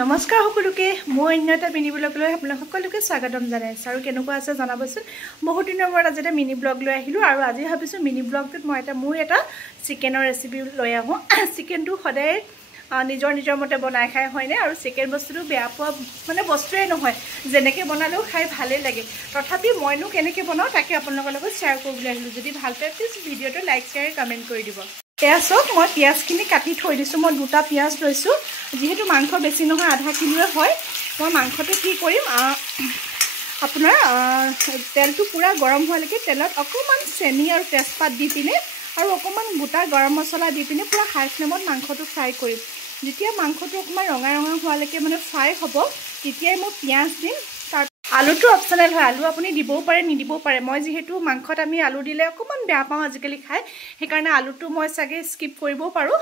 নমস্কাৰ সকলোকে মই অন্যটা মিনি ব্লগ লৈ আপোনাক সকলোকে স্বাগতম জনাইছো আৰু কেনেকুৱা আছে জনাবচোন বহুত দিনৰ মূৰত আজি এটা মিনি ব্লগ লৈ আহিলো আৰু আজি ভাবিছো মিনি ব্লগটোত মই এটা চিকেনৰ ৰেচিপি লৈ আহো চিকেনটো সদায় নিজৰ মতে বনাই খাই হয়নে আৰু চিকেন বস্তুটো বেয়া পোৱা মানে বস্তুৱে নহয় যেনেকৈ বনালেও খাই ভালে লাগে তথাপি মইনো কেনেকৈ বনাও তাকে আপোনালোকৰ লগত শ্বেয়াৰ কৰিবলৈ আহিলো যদি ভাল পায় প্লিজ ভিডিঅ'টো লাইক শ্বেয়াৰ কমেণ্ট কৰি দিব পিয়াজক মই পিয়াজখিনি কাটি থৈ দিছোঁ মই দুটা পিয়াজ লৈছোঁ যেহেতু মাংস বেছি নহয় আধা কিলোৱে হয় মই মাংসটো কি কৰিম আপোনাৰ তেলটো পুৰা গৰম হোৱালৈকে তেলত অকণমান চেনি আৰু তেজপাত দি পিনে আৰু অকণমান গোটা গৰম মছলা দি পিনে পুৰা হাই ফ্লেমত মাংসটো ফ্ৰাই কৰিম যেতিয়া মাংসটো অকণমান ৰঙা হোৱালৈকে মানে ফ্ৰাই হ'ব তেতিয়াই মই পিঁয়াজ দিম তাৰ আলুটো অপশ্যনেল হয় আলু আপুনি দিবও পাৰে নিদিবও পাৰে মই যেহেতু মাংসত আমি আলু দিলে অকণমান বেয়া পাওঁ আজিকালি খাই সেইকাৰণে আলুটো মই চাগে স্কিপ কৰিবও পাৰোঁ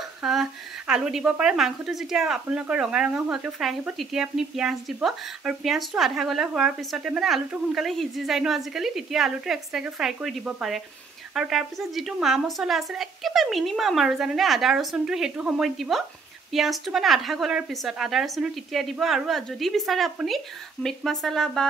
আলু দিব পাৰে মাংসটো যেতিয়া আপোনালোকৰ ৰঙা হোৱাকৈ ফ্ৰাই হ'ব তেতিয়া আপুনি পিঁয়াজ দিব আৰু পিঁয়াজটো আধা গলা হোৱাৰ পিছতে মানে আলুটো সোনকালে সিজি যায় ন আজিকালি তেতিয়া আলুটো এক্সট্ৰাকৈ ফ্ৰাই কৰি দিব পাৰে আৰু তাৰপিছত যিটো মা মছলা আছে একেবাৰে মিনিমাম আৰু জানেনে আদা ৰচুনটো সেইটো সময়ত দিব পিঁয়াজটো মানে আধা গলাৰ পিছত আদা ৰচুনটো তেতিয়া দিব আৰু যদি বিচাৰে আপুনি মিট মছলা বা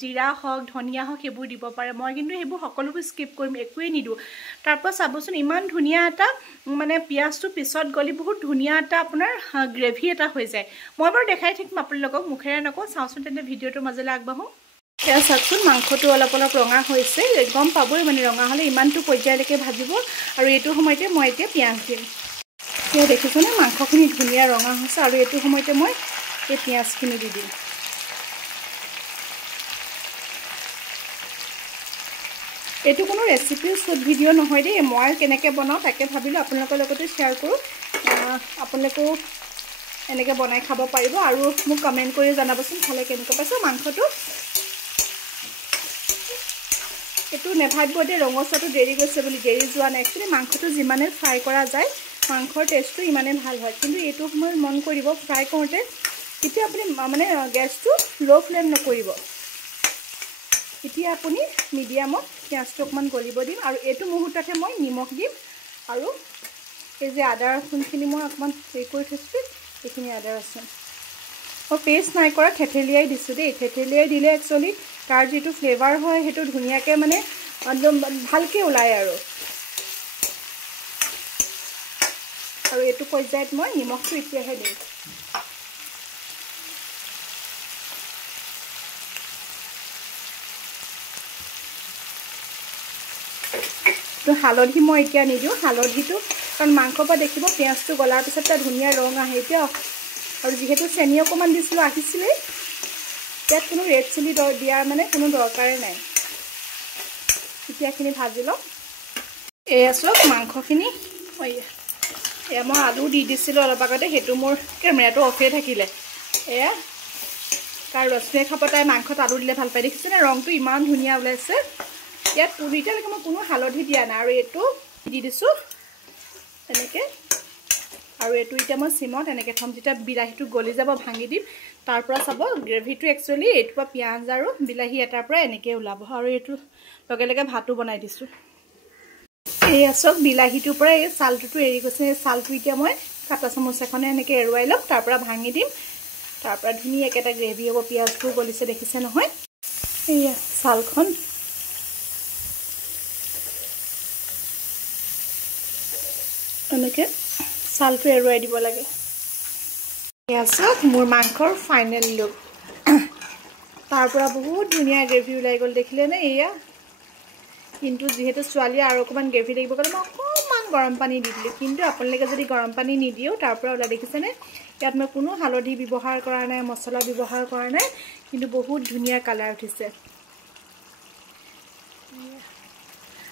জিৰা হওক ধনিয়া হওক সেইবোৰ দিব পাৰে মই কিন্তু সেইবোৰ সকলোবোৰ স্কিপ কৰিম একোৱেই নিদিওঁ তাৰপৰা চাবচোন ইমান ধুনীয়া এটা মানে পিঁয়াজটো পিছত গলি বহুত ধুনীয়া এটা আপোনাৰ গ্ৰেভি এটা হৈ যায় মই বাৰু দেখাই থাকিম আপোনালোকক মুখেৰে নকওঁ চাওঁচোন তেন্তে ভিডিঅ'টোৰ মাজলৈ আগবাঢ়োঁ এয়া চাওকচোন মাংসটো অলপ ৰঙা হৈছে গম পাবই মানে ৰঙা হ'লে ইমানটো পৰ্যায়লৈকে ভাজিব আৰু এইটো সময়তে মই এতিয়া পিঁয়াজ দিম এতিয়া দেখিছেনে মাংসখিনি ধুনীয়া ৰঙা হৈছে আৰু এইটো সময়তে মই এই পিঁয়াজখিনি দি দিম এইটো কোনো ৰেচিপি শ্বুট ভিডিঅ' নহয় দেই মই কেনেকৈ বনাওঁ তাকে ভাবিলোঁ আপোনালোকৰ লগতে শ্বেয়াৰ কৰোঁ আপোনালোকেও এনেকৈ বনাই খাব পাৰিব আৰু মোক কমেণ্ট কৰি জনাবচোন খালে কেনেকুৱা পাইছে মাংসটো এইটো নেভাবিব দেই ৰঙচুৱাটো দেৰি গৈছে বুলি দেৰি যোৱা নাই একচুৱেলি মাংসটো যিমানে ফ্ৰাই কৰা যায় মাংসৰ টেষ্টটো ইমানেই ভাল হয় কিন্তু এইটো সময়ত মন কৰিব ফ্ৰাই কৰোঁতে তেতিয়া আপুনি মানে গেছটো ল' ফ্লেম নকৰিব এতিয়া আপুনি মিডিয়ামত পিঁয়াজটো অকণমান গলিব দিম আৰু এইটো মুহূৰ্ততে মই নিমখ দিম আৰু এই যে আদা ৰচুনখিনি মই অকণমান হেৰি কৰি থৈছোঁ এইখিনি আদা ৰচুন মই পেষ্ট নাই কৰা থেঠেলিয়াই দিছোঁ দেই থেঠেলিয়াই দিলে একচুৱেলি তাৰ যিটো ফ্লেভাৰ হয় সেইটো ধুনীয়াকৈ মানে একদম ভালকৈ ওলায় আৰু এইটো পৰ্যায়ত মই নিমখটো এতিয়াহে দিম তো হালধি মই এতিয়া নিদিওঁ হালধিটো কাৰণ মাংসৰ পৰা দেখিব পিঁয়াজটো গলাৰ পিছত এটা ধুনীয়া ৰং আহে এতিয়া আৰু যিহেতু চেনি অকণমান দিছিলোঁ আহিছিলেই ইয়াত কোনো ৰেড চিলি দিয়াৰ মানে কোনো দৰকাৰে নাই এতিয়াখিনি ভাজি লওঁ এয়া চাওক মাংসখিনি এয়া মই আলু দি দিছিলোঁ অলপ আগতে সেইটো মোৰ কেমেৰাটো অফেই থাকিলে এয়া তাৰ ৰশ্মিয়ে খাব তাই মাংসত আলু দিলে ভাল পায় দেখিছেনে ৰংটো ইমান ধুনীয়া ওলাইছে ইয়াত এতিয়ালৈকে মই কোনো হালধি দিয়া নাই আৰু এইটো দি দিছোঁ এনেকৈ আৰু এইটো এতিয়া মই চিমত এনেকৈ থ'ম যেতিয়া বিলাহীটো গলি যাব ভাঙি দিম তাৰ পৰা চাব গ্ৰেভিটো একচুৱেলি এইটোৰ পৰা পিঁয়াজ আৰু বিলাহী এটাৰ পৰা এনেকৈ ওলাব আৰু এইটো লগে ভাতো বনাই দিছোঁ এয়া চাওক বিলাহীটোৰ পৰা এই চালটোতো এৰি গৈছে এই চালটো এতিয়া মই কাটা চামুচ এখনে এনেকৈ এৰুৱাই ল'ম তাৰ পৰা ভাঙি দিম তাৰ পৰা ধুনীয়াকৈ এটা গ্ৰেভি হ'ব পিঁয়াজটো গলিছে দেখিছে নহয় এয়া চালখন এনেকৈ চালটো এৰুৱাই দিব লাগে এয়া চাওক মোৰ মাংসৰ ফাইনেল লুক তাৰ পৰা বহুত ধুনীয়া গ্ৰেভি ওলাই গ'ল দেখিলেনে এয়া কিন্তু যিহেতু ছোৱালীয়ে আৰু অকণমান গ্ৰেভি লাগিব কাৰণে মই অকণমান গৰম পানী দি দিলোঁ কিন্তু আপোনালোকে যদি গৰম পানী নিদিয়েও তাৰ পৰা ওলাই দেখিছেনে ইয়াত মই কোনো হালধি ব্যৱহাৰ কৰা নাই মছলা ব্যৱহাৰ কৰা নাই কিন্তু বহুত ধুনীয়া কালাৰ উঠিছে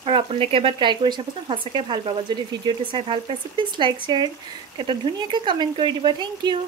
আৰু আপোনালোকে এবাৰ ট্ৰাই কৰি চাবচোন সঁচাকৈ ভাল পাব যদি ভিডিঅ'টো চাই ভাল পাইছে প্লিজ লাইক শ্বেয়াৰ এটা ধুনীয়াকৈ কমেণ্ট কৰি দিব থেংক ইউ